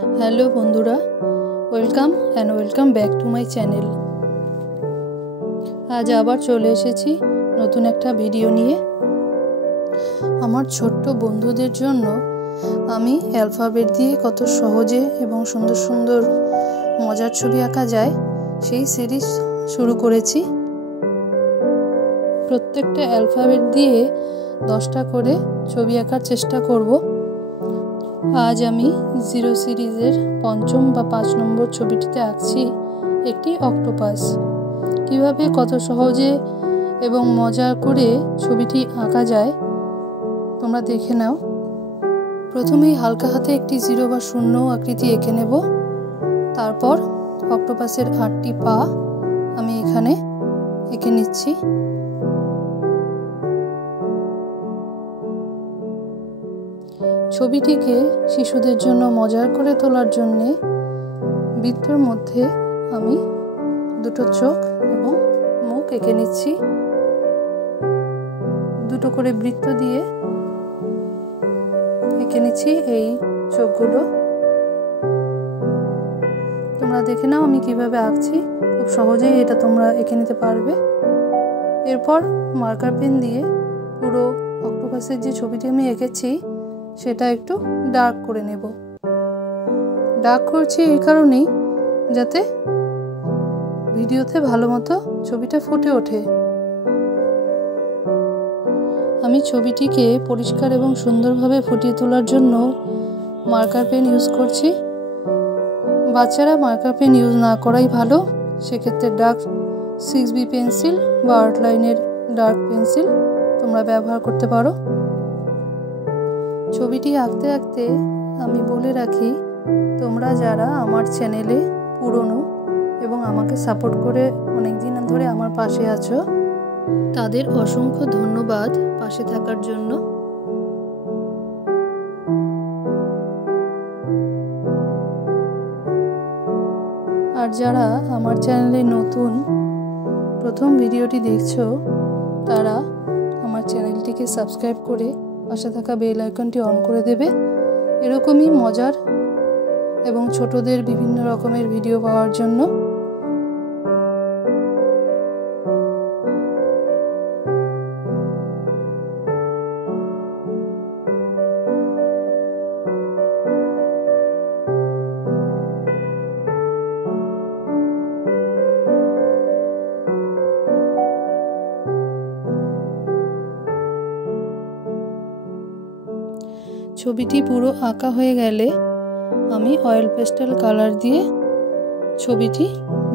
Hello बंधुरा welcome and welcome back to my channel. आज आबार चले एसेছি नतून एकटा भिडियो निये। आमार छोट्टो बंधुदेर जोन्नो आमी अ্যালফাবেট दिए कत सहजे एबं सुंदर सुंदर मजार छवि आँका जाए सेई सिरिज शुरू करेছি। प्रत्येकटा अ্যালফাবেট दिए 10टा करे छवि आँकार चेष्टा करब। आज आमी जिरो सिरिजेर पंचम बा 5 नम्बर छबिटिते आँकছি एकटी अक्टोपास। किभाबे कत सहजे एबं मजा करे छबिटी आँका जाए तोमरा देखे नाओ। प्रथमेई हालका हाथे एकटी जिरो बा शून्य आकृति एঁকে नेब। तारपर अक्टोपासेर 8टी पा आमी एखाने एঁকে निচ্ছি। छबिटिके शिशुदेर जोन्नो मजार करे तोलार जोन्नो बृत्तर मध्य आमी दुटो चोख एबं मुख एঁকে निচ্ছি। दुटो करे बृत्त दिए एঁকে निচ্ছি এই চোখগুলো। তোমরা দেখে নাও আমি কিভাবে আঁকছি। খুব সহজেই এটা তোমরা এঁকে নিতে পারবে। এরপর মার্কার পেন দিয়ে পুরো অক্টোপাসের যে ছবিটি আমি এঁকেছি সেটা একটু ডার্ক করে নেব। ডার্ক করছি এই কারণেই যাতে ভিডিওতে ভালোমতো ছবিটা ফুটে ওঠে। আমি ছবিটিকে পরিষ্কার এবং সুন্দরভাবে ফুটিয়ে তোলার জন্য মার্কার পেন ইউজ করছি। বাচ্চারা মার্কার পেন ইউজ না করাই ভালো। সেক্ষেত্রে ডার্ক 6B পেন্সিল বা আর্টলাইনের ডার্ক পেন্সিল তোমরা ব্যবহার করতে পারো। ছবিটি আঁকতে আঁকতে আমি বলে রাখি, তোমরা যারা আমার চ্যানেলে পুরনো এবং আমাকে সাপোর্ট করে অনেক দিন ধরে আমার পাশে আছো তাদের অসংখ্য ধন্যবাদ পাশে থাকার জন্য। আর যারা আমার চ্যানেলে নতুন প্রথম ভিডিওটি দেখছো তারা আমার চ্যানেলটিকে সাবস্ক্রাইব করে পাশে থাকা বেল আইকনটি অন করে দেবে এরকমই মজার এবং ছোটদের বিভিন্ন রকমের ভিডিও পাওয়ার জন্য। ছবিটি পুরো আঁকা হয়ে গেলে আমি অয়েল পেস্টেল কালার দিয়ে ছবিটি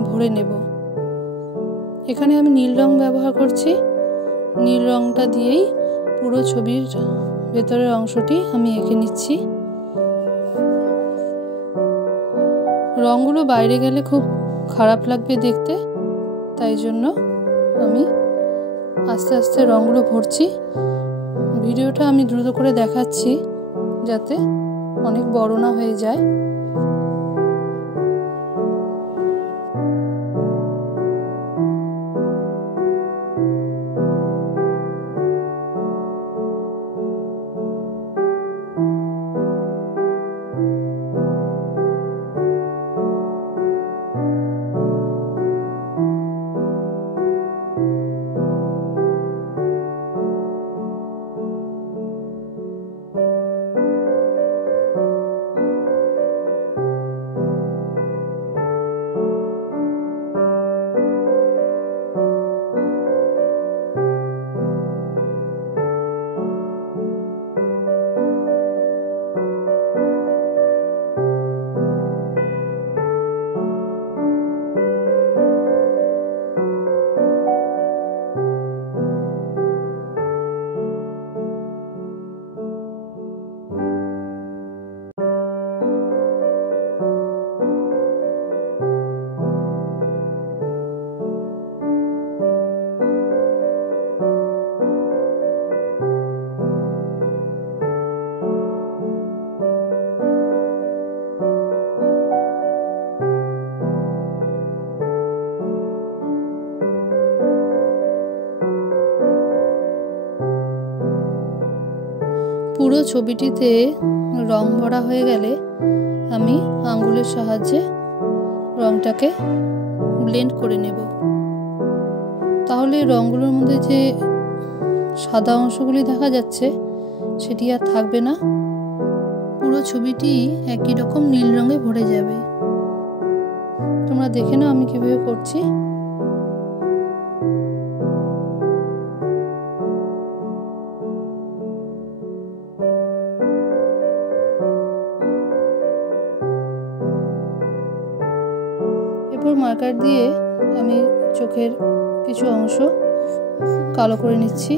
ভরে নেব। এখানে আমি নীল রং ব্যবহার করছি। নীল রংটা দিয়েই পুরো ছবির ভেতরের অংশটি আমি এঁকে নিচ্ছি। রংগুলো বাইরে গেলে খুব খারাপ লাগবে দেখতে, তাই জন্য আমি আস্তে আস্তে রংগুলো ভরছি। ভিডিওটা আমি দ্রুত করে দেখাচ্ছি যাতে অনেক বড় না হয়ে যায়। পুরো ছবিটিতে রং ভরা হয়ে গেলে আমি আঙ্গুলের সাহায্যে রংটাকে ব্লেন্ড করে নেব। তাহলে রঙগুলোর মধ্যে যে সাদা অংশগুলি দেখা যাচ্ছে সেটি আর থাকবে না, পুরো ছবিটি একই রকম নীল রঙে ভরে যাবে। তোমরা দেখে নাও আমি কিভাবে করছি। এরপর মার্কার দিয়ে আমি চোখের কিছু অংশ কালো করে নিচ্ছি।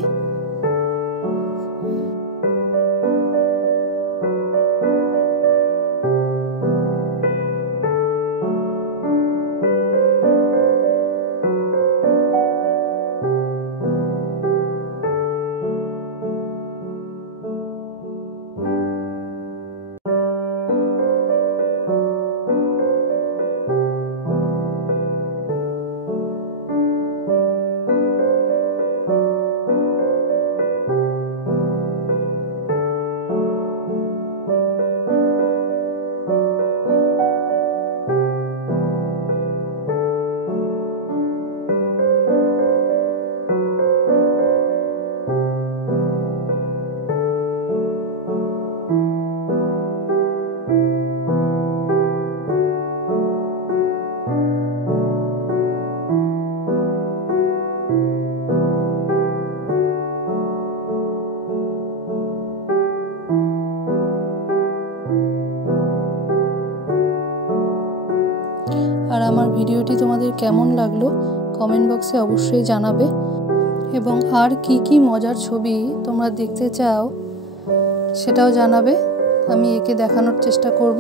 আর আমার ভিডিওটি তোমাদের কেমন লাগলো কমেন্ট বক্সে অবশ্যই জানাবে, এবং আর কি কি মজার ছবি তোমরা দেখতে চাও সেটাও জানাবে, আমি একে দেখানোর চেষ্টা করব।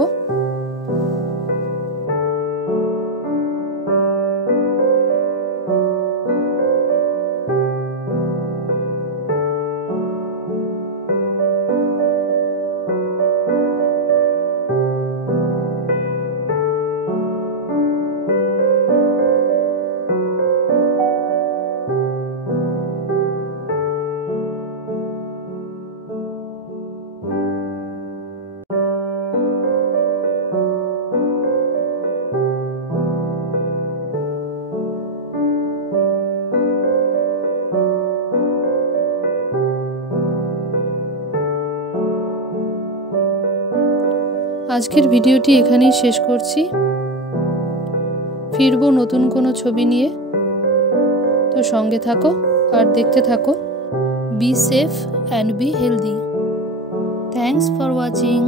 আজকের ভিডিওটি এখানেই শেষ করছি। ফিরবো নতুন কোনো ছবি নিয়ে, তো সঙ্গে থাকো আর দেখতে থাকো। Be safe and be healthy. Thanks for watching.